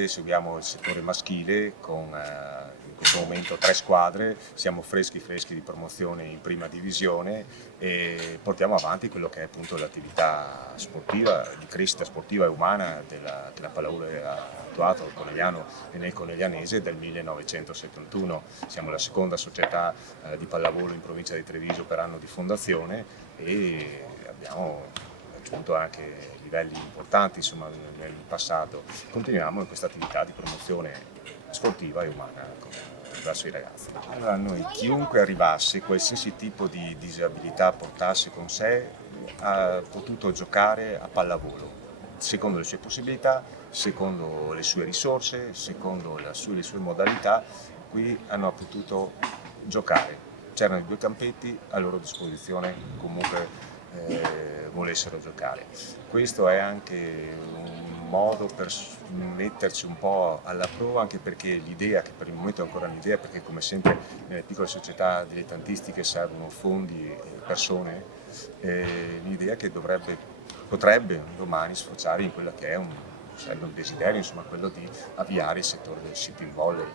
Attualmente seguiamo il settore maschile con in questo momento 3 squadre, siamo freschi di promozione in prima divisione e portiamo avanti quello che è appunto l'attività sportiva, di crescita sportiva e umana che la pallavolo ha attuato al Conegliano e nel Coneglianese del 1971. Siamo la seconda società di pallavolo in provincia di Treviso per anno di fondazione e abbiamo raggiunto anche livelli importanti insomma, nel passato. Continuiamo in questa attività di promozione sportiva e umana verso i ragazzi. Allora, noi chiunque arrivasse, qualsiasi tipo di disabilità portasse con sé, ha potuto giocare a pallavolo, secondo le sue possibilità, secondo le sue risorse, secondo le sue modalità, qui hanno potuto giocare. C'erano i 2 campetti a loro disposizione comunque volessero giocare. Questo è anche un modo per metterci un po' alla prova, anche perché l'idea, che per il momento è ancora un'idea, perché come sempre nelle piccole società dilettantistiche servono fondi e persone, l'idea che potrebbe un domani sfociare in quella che è sarebbe un desiderio, insomma, quello di avviare il settore del sitting volley.